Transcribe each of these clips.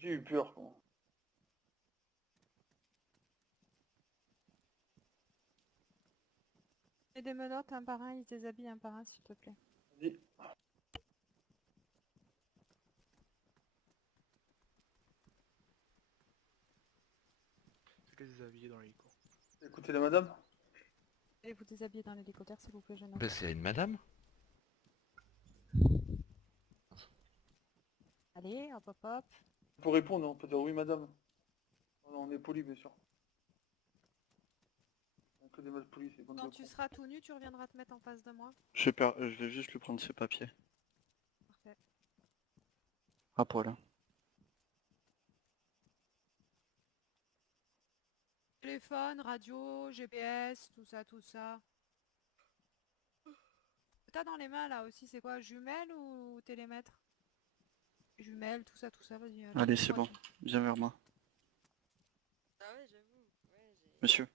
J'ai eu peur, quoi. Et des menottes, un par un, ils se déshabillent un par un, s'il te plaît. Vas-y. C'est que des habillés dans l'hélico. Écoutez la madame. Allez vous déshabiller dans l'hélicoptère, s'il vous plaît, jeune homme. Parce qu'il y a une madame. Allez, hop hop hop. Pour répondre, on peut dire oui madame. On est poli, bien sûr. On a que des mal polis, c'est bon. Quand tu seras tout nu, tu reviendras te mettre en face de moi. Je vais juste lui prendre ses papiers. Parfait. Ah, voilà. Téléphone, radio, GPS, tout ça, tout ça. T'as dans les mains là aussi, c'est quoi, jumelles ou télémètre? Jumelles, tout ça, vas-y. Allez, c'est bon. Viens vers moi. Ah ouais, j'avoue. Ouais, j'ai... Monsieur,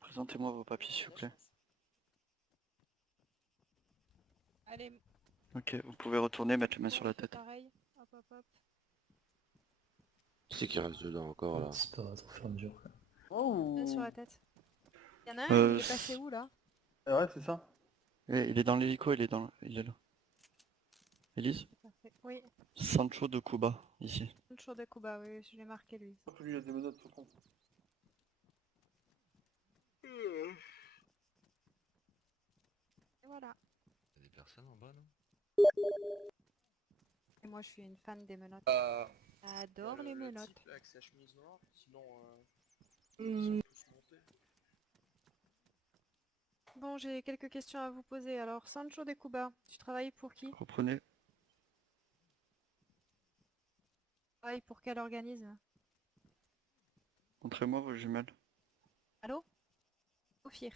présentez-moi vos papiers, s'il vous plaît. Allez, Ok, vous pouvez retourner, mettre les mains sur la tête. pareil, hop hop hop. Qui c'est qui reste dedans encore là? C'est pas au fur et à mesure. Quoi. Oh. Main sur la tête. Y'en a un, il est passé où là? Ouais, c'est ça. Il est dans l'hélico, il est là. Élise? Parfait. Oui, Sancho de Cuba, ici. toujours de Cuba, oui, je l'ai marqué lui. Surtout lui, il a des menottes, ce con. Et voilà. Il y a des personnes en bas, non? Et moi je suis une fan des menottes. Euh, J'adore les menottes. type avec sa chemise noire, sinon ils sont tous montés. Bon, j'ai quelques questions à vous poser. Alors, Sancho de Cuba, tu travailles pour qui? Reprenez. Tu travailles pour quel organisme? Montrez-moi vos jumelles. Allô? Ophir.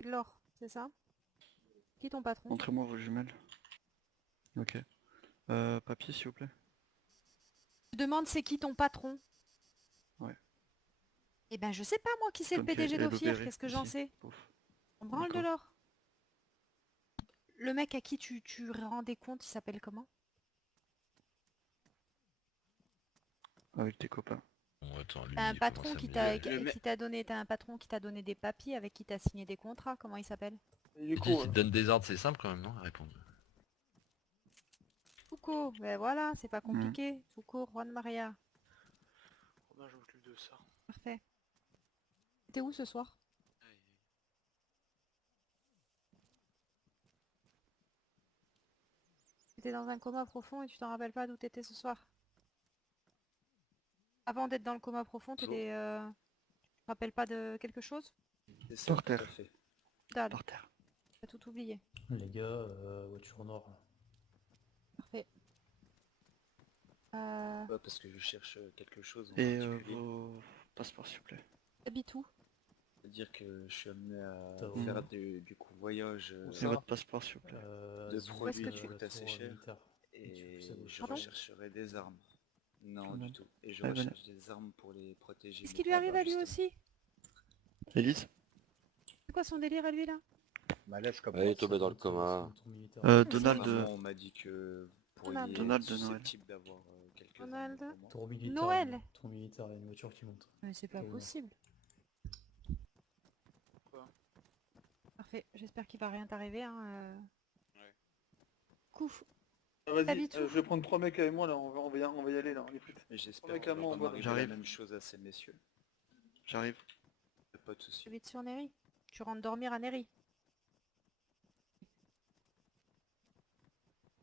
Laure, c'est ça? Qui est ton patron? Montrez-moi vos jumelles. Ok. Papier, s'il vous plaît. Je demande c'est qui ton patron? Ouais. Eh ben je sais pas moi qui c'est le Ok, PDG et d'Ophir, l'Aubéry, qu'est-ce que j'en ici. sais? Ouf. On branle de D'accord. l'or. Le mec à qui tu rendais compte, il s'appelle comment? Avec tes copains. Bon, attends, lui, T'as un il patron commence à qui me t'a dire- qui t'a donné, t'as un patron qui t'a donné des papiers avec qui t'as signé des contrats, comment il s'appelle? Il est Petit, court. s'il te donne des ordres, c'est simple quand même, non? À répondre. Touko, ben voilà, c'est pas compliqué. Touko, Juan Maria. Robin, je m'occupe de ça. Parfait. T'es où ce soir? T'étais dans un coma profond et tu t'en rappelles pas d'où t'étais ce soir? Avant d'être dans le coma profond, tu te rappelles pas de quelque chose? C'est ça, Par tout à terre. fait. Dalle, Par terre. t'as tout oublié. Les gars, voiture noire. Parfait. Ouais, parce que je cherche quelque chose en Et particulier. vos passeports, s'il vous plaît. T'habites où? C'est-à-dire que je suis amené à T'as faire du convoyage Et votre passeport, s'il vous plaît. de Zoom, produits que tu- qui coûtent assez cher. militaire. Et je Pardon rechercherai des armes. Non, Venez. du tout. Et je Allez, venez. recherche des armes pour les protéger. Qu'est-ce mes qui lui arrive tabacs, à lui justement. aussi? Élise? C'est quoi son délire à lui là? Malaise comme Ouais, il est tombé dans le coma. Donald. Apparemment, on m'a dit que vous Donald. pourriez Donald être de Noël. susceptible d'avoir quelques Donald. armes pour moi. Tour militaire. Noël. Tour militaire, il y a une voiture qui monte. Mais c'est pas Ouais. possible. Quoi? Parfait, j'espère qu'il va rien t'arriver. Hein. Couf. Ah, vas-y, T'habites où? je vais prendre 3 mecs avec moi là, on va y aller là, on est prêts. Et j'espère Avec que la main en bas. m'arriver la J'arrive. même chose à ces messieurs. J'arrive. Pas de soucis. T'habites sur Néry. Tu rentres dormir à Néry.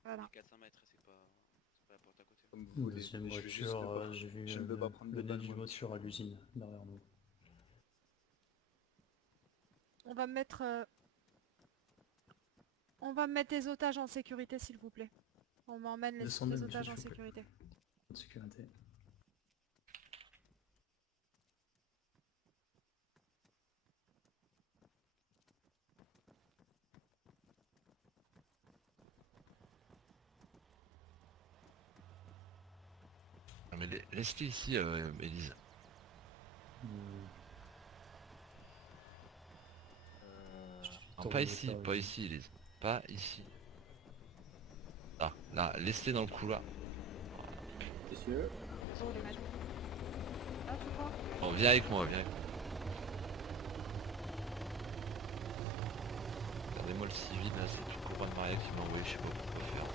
Voilà. 400 mètres, c'est pas la porte à côté. Comme vous voulez. Deuxième mais je veux juste voiture, pas- j'ai vu je ne veux pas prendre le de nez balles, d'une moi, voiture à monsieur. l'usine, derrière nous. On va mettre... On va mettre des otages en sécurité s'il vous plaît. On m'emmène les Descendez, monsieur, otages en s'il vous plaît. sécurité. De sécurité. Non, mais laisse-les ici, Élise. Non, Tour pas militaire, ici, pas oui. ici, Élise. Pas ici. Là, laisse-les dans le couloir. Messieurs, Oh les maîtres. Ah tu crois? Bon, viens avec moi, viens avec moi. Regardez-moi le civil là, c'est le copain de Maria qui m'a envoyé, je sais pas pourquoi faire.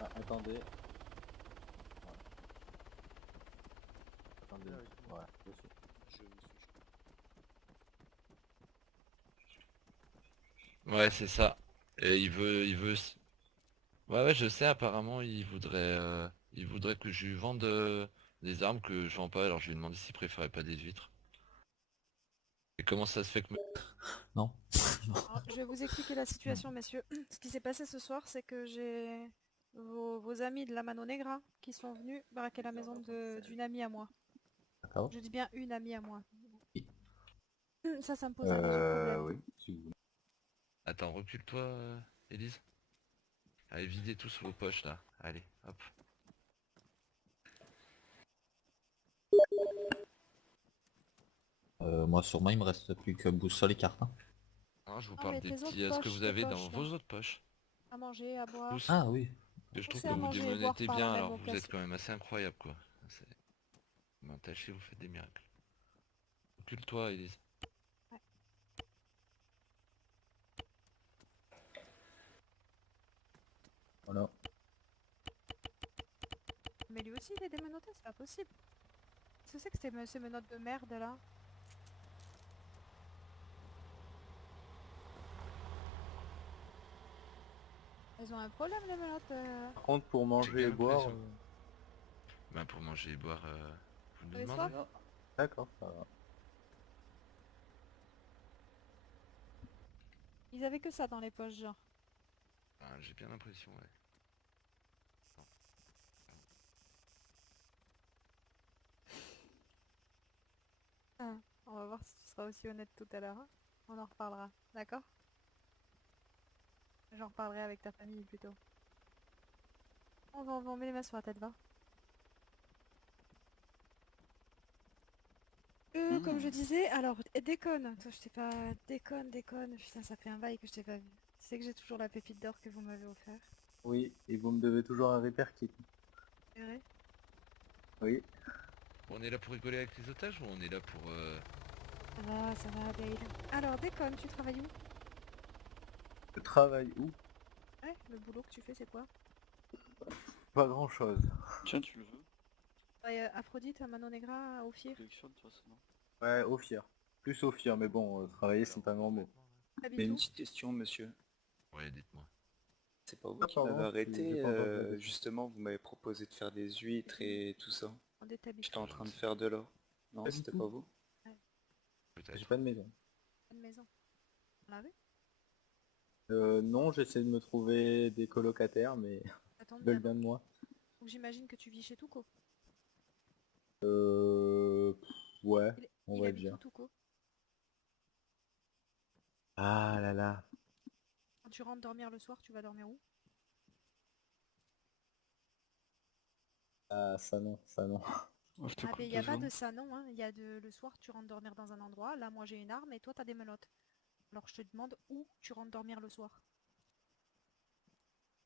Ah, attendez. Attendez. Voilà, je suis. je me suis... Ouais, c'est ça. Et il veut. Ouais, ouais, je sais. Apparemment, il voudrait que je lui vende des armes que je vends pas. Alors je lui ai demandé s'il préférait pas des huîtres. Et comment ça se fait que Non. Alors, je vais vous expliquer la situation, messieurs. Ce qui s'est passé ce soir, c'est que j'ai vos amis de la Mano Negra qui sont venus baraquer la maison d'une amie à moi. D'accord. Je dis bien une amie à moi. Oui. Ça me pose un léger problème. Oui, si vous voulez. Attends, recule-toi, Élise. Allez, videz tous vos poches là. Allez, hop. Moi, sur moi, il me reste plus que boussole et carte. Hein. Hein, je vous Ah, parle mais des tes autres petits, ce que poches, vous tes avez dans poches, là. vos autres poches. À manger, à boire. Tous. Ah oui. Que je trouve Pensez que à vous manger et boire démonétez par bien, la même alors vous occasion. êtes quand même assez incroyable quoi. Vous m'entachez, vous faites des miracles. Recule-toi, Élise. Ouais. Voilà. Mais lui aussi il est démenotté, c'est pas possible. Qu'est-ce que c'est que ces menottes de merde là? Elles ont un problème les menottes Par contre, pour J'ai manger bien et boire... l'impression. Ben pour manger et boire, vous nous avez demandez. soif? D'accord, ça va. Ils avaient que ça dans les poches genre. Ben, j'ai bien l'impression, ouais. Ça. Ah, on va voir si tu seras aussi honnête tout à l'heure. Hein. On en reparlera, d'accord? J'en reparlerai avec ta famille plutôt. On met les mains sur la tête, va. Comme je disais, alors, déconne. Toi, je t'ai pas... Déconne. Putain, ça fait un bail que je t'ai pas vu. Tu sais que j'ai toujours la pépite d'or que vous m'avez offert. Oui, et vous me devez toujours un repair kit. C'est vrai? Oui. On est là pour rigoler avec les otages ou on est là pour... Ça va, Bale. Alors, déconne, tu travailles où? Je travaille où? Ouais, le boulot que tu fais, c'est quoi? Pas grand chose. Tiens, tu le veux? Ouais, Aphrodite, Mano Negra, à Ophir. Collectionne toi, ça non? Ouais, au fier. Plus au fier, mais bon, travailler c'est un grand mot. Mais une Habite où? petite question, monsieur. Ouais, dites-moi. C'est pas vous Ah, qui pardon, m'avez arrêté, j'ai pas entendu la question. justement, vous m'avez proposé de faire des huîtres et tout ça. On est habité. J'étais en train de faire de l'or. Non, Pas du c'était tout. pas vous? J'ai Peut-être. pas de maison. Pas de maison. On l'a vu? Non, j'essaie de me trouver des colocataires, mais Ça tombe ils veulent bien. bien de moi. Donc j'imagine que tu vis chez Touko. Ouais, Il, on il va habite dire. où, Touko? Ah là là. Quand tu rentres dormir le soir, tu vas dormir où? Ah, ça non, ça non. Oh, je te Ah coupe mais il deux n'y a pas secondes. de ça non, hein. Il y a le soir tu rentres dormir dans un endroit, là moi j'ai une arme et toi t'as des menottes. Alors je te demande où tu rentres dormir le soir.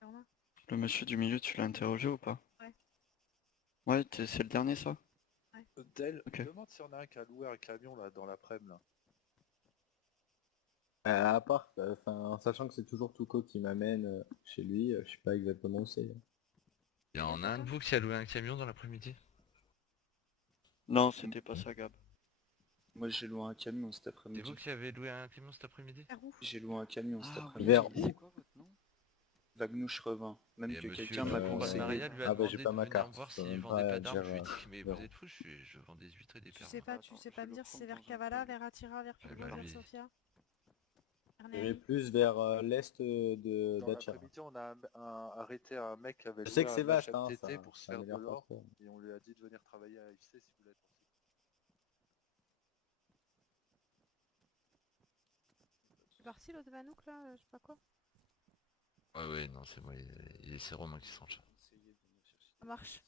Bernard. Le monsieur du milieu, tu l'as interrogé ou pas? Ouais. Ouais, c'est le dernier ça? Ok. Demande si on a un qui a loué un camion là dans l'après-midi là. À part, enfin, sachant que c'est toujours Touko qui m'amène chez lui, je sais pas exactement où c'est. Il y en a un de vous qui a loué un camion dans l'après-midi? Non, c'était pas ça, Gab. Moi j'ai loué un camion cet C'est après-midi. vous qui avez loué un camion cet après-midi? Vers où? J'ai loué un camion cet Ah, après-midi. Vers c'est où? quoi votre nom? Vagnouche Revin. Même Et que monsieur, quelqu'un m'a le conseillé. Maria lui a Ah bah, demandé j'ai de pas ma venir carte, me voir je peux s'il même vendait pas pas d'armes. dire, Je lui ai dit mais Véro. vous êtes fous, je vends des huîtres et des Je perles. sais pas, Attends, tu sais je pas vais me le dire si c'est prendre vers dans un Kavala, coin. vers Attira, vers Eh Puglia, bah, vers lui. Sofia. Je vais Ernei. plus vers l'est Dans d'Achar. l'après-midi, on a arrêté un mec qui avait Je sais loué que c'est un vaste, hein, HMTT ça, pour se ça faire de m'énerve pas l'or trop. et on lui a dit de venir travailler à FC si vous voulez être aussi. C'est parti l'autre Vanouk là, je sais pas quoi. Ouais ouais non c'est moi, c'est Romain qui s'en charge. Ça marche.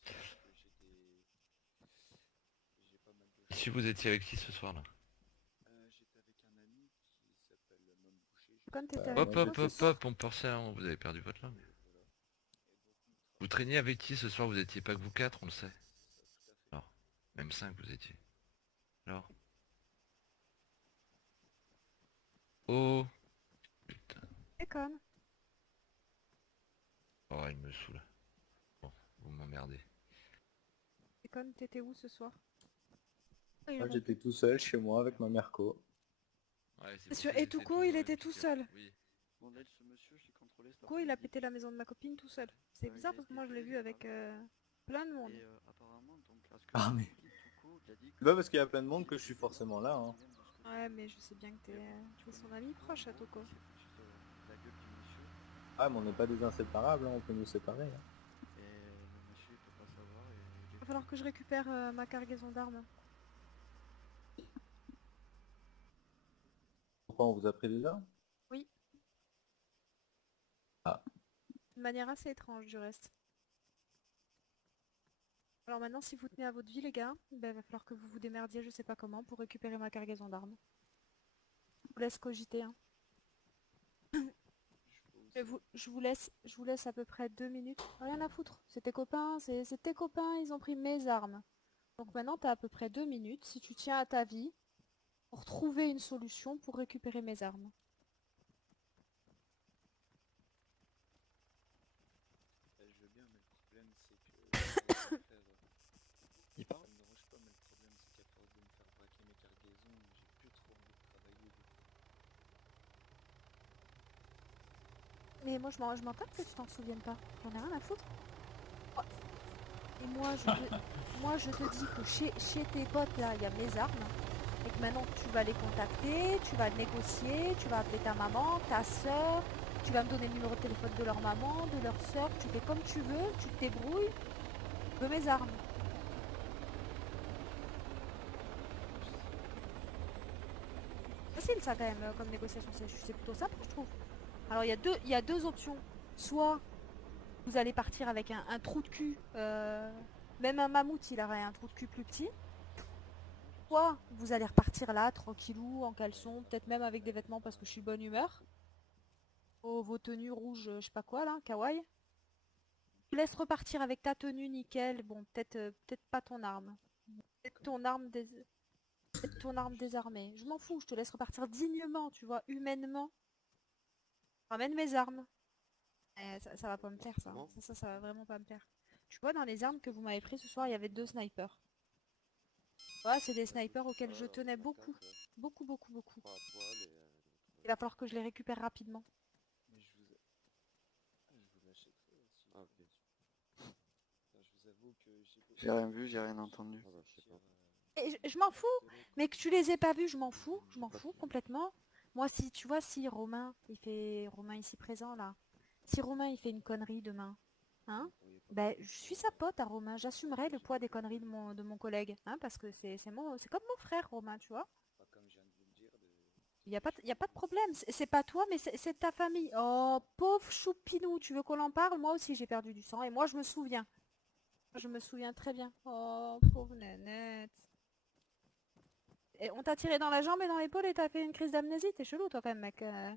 Si vous étiez avec qui ce soir là? J'étais avec un ami qui s'appelle Mom Boucher, Quand t'étais Ouais, avec Hop, moi, moi hop, ce hop, soir hop, on pensait, hein, vous avez perdu votre langue. Vous traîniez avec qui ce soir? Vous étiez pas que vous quatre, on le sait. Alors, même 5 vous étiez. Alors. Oh, putain. Déconne. Oh, il me saoule. Bon, vous m'emmerdez. Déconne, t'étais où ce soir? Moi j'étais tout seul chez moi avec ma Merco. Ouais, C'est sûr, et Tuco, il était tout seul. Oui. Bon, ce monsieur, je l'ai contrôlé cet Tuco, il a après-midi. pété la maison de ma copine tout seul. C'est il bizarre a parce que été moi je l'ai vu avec plein de monde. Et apparemment, donc, à ce que Ah, j'ai mais- compris, Tuco, il a dit C'est pas parce qu'il y a plein de monde que je suis forcément là. Hein. Ouais, mais je sais bien que t'es son ami proche à Tuco. la gueule du monsieur, Ah, mais on n'est pas des inséparables, hein, on peut nous séparer. Hein. et le monsieur, il peut pas savoir, et Il va falloir que je récupère ma cargaison d'armes. Pourquoi on vous a pris déjà? Oui. Ah. De manière assez étrange du reste. Alors maintenant, si vous tenez à votre vie, les gars, ben, va falloir que vous vous démerdiez, je sais pas comment, pour récupérer ma cargaison d'armes. Je vous laisse cogiter, hein. Je vous laisse à peu près 2 minutes. Rien à foutre. C'est tes copains, c'est tes copains, ils ont pris mes armes. Donc maintenant, t'as à peu près 2 minutes, si tu tiens à ta vie, pour trouver une solution pour récupérer mes armes. Je veux bien, mais le problème c'est que... Il Ça parle. me dérange pas, mais le problème c'est qu'à force de me faire braquer mes cargaisons, j'ai plus trop envie de travailler du coup. Mais moi, je m'en tape que tu t'en souviennes pas. J'en ai rien à foutre. Oh. Et moi, je te dis que chez tes potes, là, il y a mes armes. Et que maintenant, tu vas les contacter, tu vas négocier, tu vas appeler ta maman, ta soeur, tu vas me donner le numéro de téléphone de leur maman, de leur soeur, tu fais comme tu veux, tu te débrouilles. Je veux mes armes. Facile ça quand même comme négociation, c'est plutôt simple je trouve. Alors il y a deux options. Soit vous allez partir avec un trou de cul, même un mammouth il aurait un trou de cul plus petit. Soit vous allez repartir là, tranquillou, en caleçon, peut-être même avec des vêtements parce que je suis de bonne humeur. Vos tenues rouges, je sais pas quoi là, kawaii. Je laisse repartir avec ta tenue nickel, bon peut-être pas ton arme. Peut-être ton arme désarmée. Je m'en fous, je te laisse repartir dignement, tu vois, humainement. Ramène mes armes. Ça va pas me plaire ça. Ça va vraiment pas me plaire. Tu vois, dans les armes que vous m'avez pris ce soir, il y avait 2 snipers. Ouais, c'est des snipers auxquels je tenais beaucoup. Beaucoup. Il va falloir que je les récupère rapidement. Mais je vous l'achèterai aussi. Ah, ok. Enfin, je vous avoue que J'ai rien vu, j'ai rien entendu. Ah bah, je sais pas. Et je m'en fous, mais que tu les aies pas vus, je m'en fous complètement. Moi, si tu vois, si Romain ici présent là, si Romain il fait une connerie demain, hein, ben je suis sa pote à Romain, j'assumerai le poids des conneries de mon collègue, hein, parce que c'est comme mon frère Romain, tu vois. Pas comme je viens de vous le dire. Y a pas de problème, c'est pas toi, mais c'est ta famille. Oh, pauvre choupinou, tu veux qu'on en parle? Moi aussi j'ai perdu du sang et moi je me souviens. Je me souviens très bien. Oh, pauvre nénette. Et on t'a tiré dans la jambe et dans l'épaule et t'as fait une crise d'amnésie. T'es chelou toi quand même mec. Ouais,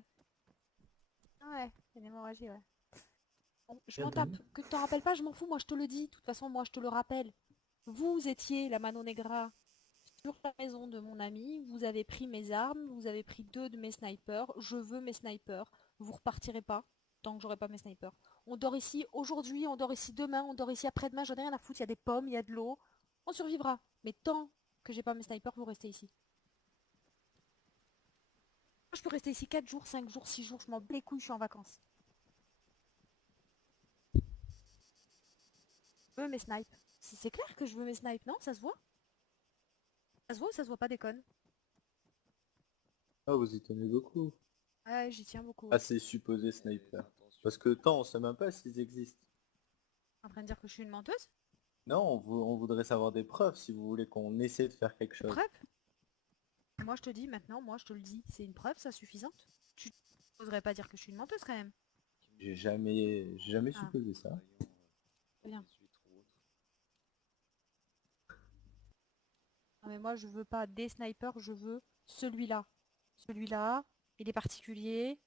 une hémorragie ouais. Bon, je m'en tape. Que tu t'en rappelles pas, je m'en fous. Moi je te le dis. De toute façon moi je te le rappelle. Vous étiez la Mano Negra sur la maison de mon ami. Vous avez pris mes armes. Vous avez pris 2 de mes snipers. Je veux mes snipers. Vous repartirez pas tant que j'aurai pas mes snipers. On dort ici aujourd'hui, on dort ici demain, on dort ici après-demain. J'en ai rien à foutre. Il y a des pommes, il y a de l'eau. On survivra. Mais tant que j'ai pas mes snipers, vous restez ici. Je peux rester ici 4 jours, 5 jours, 6 jours, je m'en bats les couilles, je suis en vacances. Je veux mes snipes. C'est clair que je veux mes snipes, non? Ça se voit? Ça se voit ou ça se voit pas, déconne? Ah, vous y tenez beaucoup. Ouais, j'y tiens beaucoup. Ah, ces supposés snipers. Parce que tant on sait même pas s'ils existent. En train de dire que je suis une menteuse? Non, on voudrait savoir des preuves si vous voulez qu'on essaie de faire quelque chose. Preuve? Moi je te dis maintenant, moi je te le dis, c'est une preuve, ça suffisante? Tu n'oserais pas dire que je suis une menteuse quand même? J'ai jamais Ah. supposé ça. Très bien. Non mais moi je veux pas des snipers, je veux celui-là. Celui-là, il est particulier,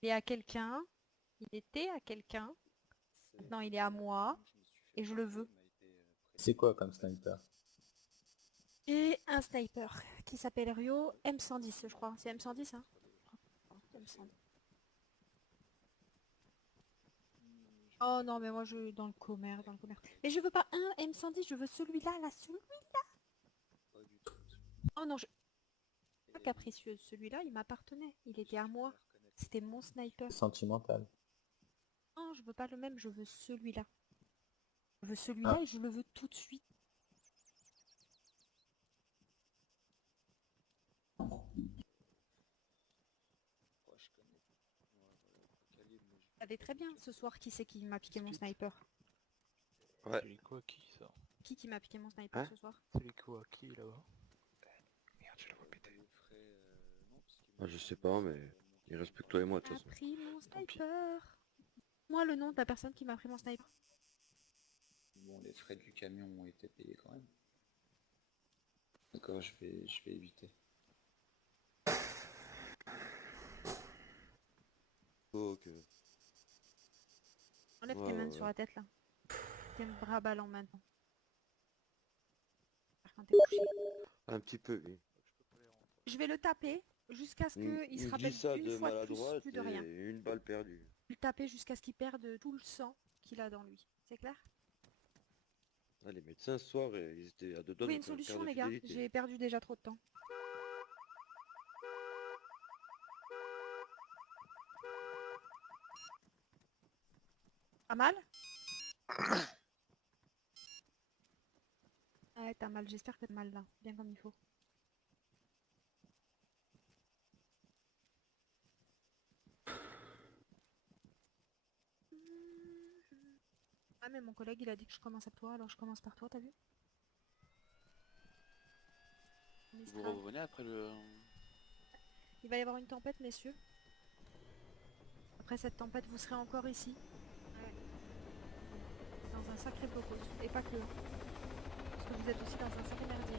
Il est à quelqu'un. Il était à quelqu'un. Maintenant il est à moi. Et je le veux. C'est quoi comme sniper? Et un sniper qui s'appelle Ryo M110 je crois. C'est M110 hein? M110. Oh non mais moi je dans le commerce, Mais je veux pas un M110, je veux celui-là, là, celui-là. Oh non, pas capricieuse, celui-là il m'appartenait, il était à moi. C'était mon sniper. Sentimental. Non, je veux pas le même, je veux celui-là. Je veux celui-là et je le veux tout de suite. Vous savez très bien ce soir qui c'est qui m'a piqué mon sniper. Ouais. C'est les quoi qui ça? Qui m'a piqué mon sniper Hein ce soir? C'est les quoi qui là-bas? Merde, je la vois péter. Ah, je sais pas, mais il reste plus que toi et moi de toute A façon. pris mon sniper. Moi le nom de la personne qui m'a pris mon sniper. Bon, les frais du camion ont été payés quand même. D'accord, je vais éviter. Ok. Enlève Ouais, tes mains ouais, sur ouais. la tête là. T'es bras ballants maintenant. Quand t'es couché. Un petit peu, oui. Je vais le taper jusqu'à ce qu'il se Je rappelle dis ça une de fois de maladroite plus de rien. et une balle perdue. Je vais le taper jusqu'à ce qu'il perde tout le sang qu'il a dans lui. C'est clair? Ah, les médecins ce soir, ils étaient à deux doigts Trouvez de une faire une solution carte de les gars, fidélité. j'ai perdu déjà trop de temps. Pas mal? Ouais, t'as mal, j'espère que t'as mal là, bien comme il faut. Ah mais mon collègue il a dit que je commence par toi, alors je commence par toi, t'as vu? Vous Mistral. revenez après le... Il va y avoir une tempête messieurs. Après cette tempête vous serez encore ici. Ouais. Dans un sacré blocos, et pas que. Parce que vous êtes aussi dans un sacré merdier.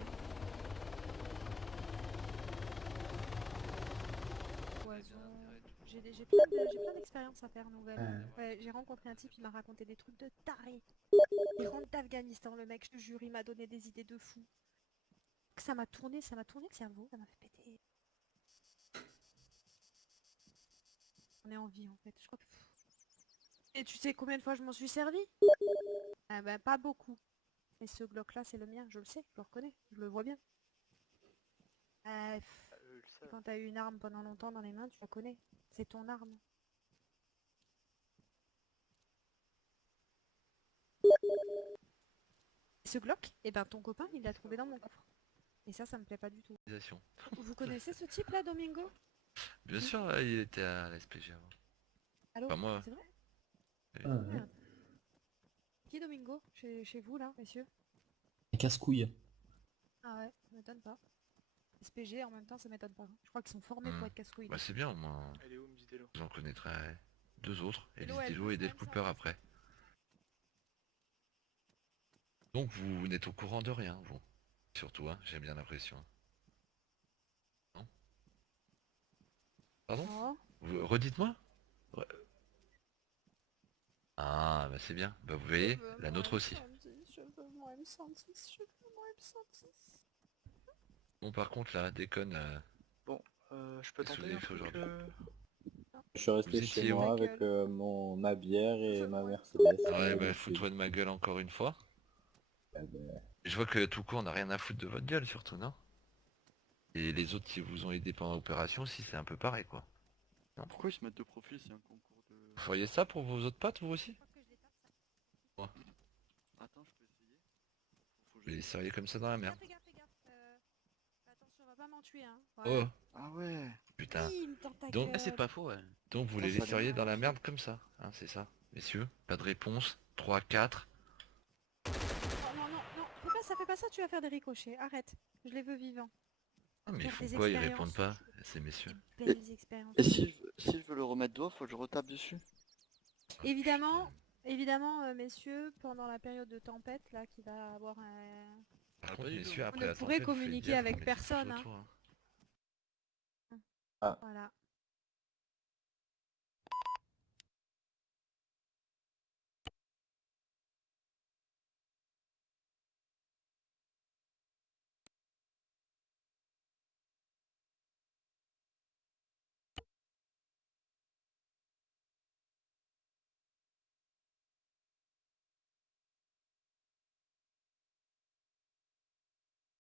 J'ai plein d'expériences à faire nouvelles. Ouais, j'ai rencontré un type, il m'a raconté des trucs de taré. Il rentre d'Afghanistan, le mec, je te jure, il m'a donné des idées de fou. Ça m'a tourné le cerveau, ça m'a fait péter. On est en vie en fait, je crois que... Et tu sais combien de fois je m'en suis servi? Ah bah pas beaucoup. Mais ce Glock là c'est le mien, je le sais, je le reconnais, je le vois bien. Quand t'as eu une arme pendant longtemps dans les mains, tu la connais. C'est ton arme. Ce Glock, eh ben ton copain il l'a trouvé dans mon coffre. Et ça me plaît pas du tout. Vous connaissez ce type là, Domingo? Bien sûr, là, il était à la SPG avant. Allô? Pas moi. C'est vrai? Ah, ouais. Merde. Qui Domingo? Chez vous là, messieurs? Les casse-couilles. Ah ouais, ça m'étonne pas. SPG en même temps ça m'étonne pas. Je crois qu'ils sont formés pour être casse-couilles. Bah c'est bien au moins. Elle est où, Miss Delo? J'en connaîtrai deux autres, Delo, Elise elle Delo peut et se Dale mettre Cooper ça. après. Donc vous n'êtes au courant de rien, vous. Surtout, hein, j'ai bien l'impression. Non? Pardon? Oh. Redites-moi? Ouais. Ah bah c'est bien, bah vous voyez, la nôtre aussi. Je veux mon M110, je veux mon M110. Bon par contre là, déconne, Bon, je peux qu'est-ce que tenter vous un avez fait truc aujourd'hui? Je suis resté Vous chez étiez où? moi avec ma bière et ma Mercedes. Ouais bah fous-toi de ma gueule encore une fois. Je vois que tout court on n'a rien à foutre de votre gueule surtout, non? Et les autres qui vous ont aidé pendant l'opération aussi c'est un peu pareil quoi. Non? Pourquoi ils se mettent de profil s'il y a un concours de... Vous feriez ça pour vos autres potes vous aussi? Ouais. Attends, je peux essayer. Faut que Vous les seriez comme ça dans la merde. Fais gaffe. Attention, on va pas m'en tuer hein. Oh Ah ouais. putain. Bim, dans ta Donc- gueule. Ah, c'est pas faux, ouais. Donc vous Ça, les ça laisseriez donne- dans la merde comme ça, hein, c'est ça, messieurs? Pas de réponse, 3, 4. Oh, non, fais pas ça, tu vas faire des ricochets. Arrête, je les veux vivants. Ah mais ils Faire font des quoi? Ils expériences. répondent pas, ces messieurs. Belles expériences. Et si je veux le remettre d'eau, faut que je retape dessus. Évidemment, messieurs, pendant la période de tempête, là, qui va avoir un... Par contre, messieurs, Vous après ne la pourrez tempête, faites communiquer gaffe, avec on laisse personne, tout hein. autour, hein. Ah. Voilà.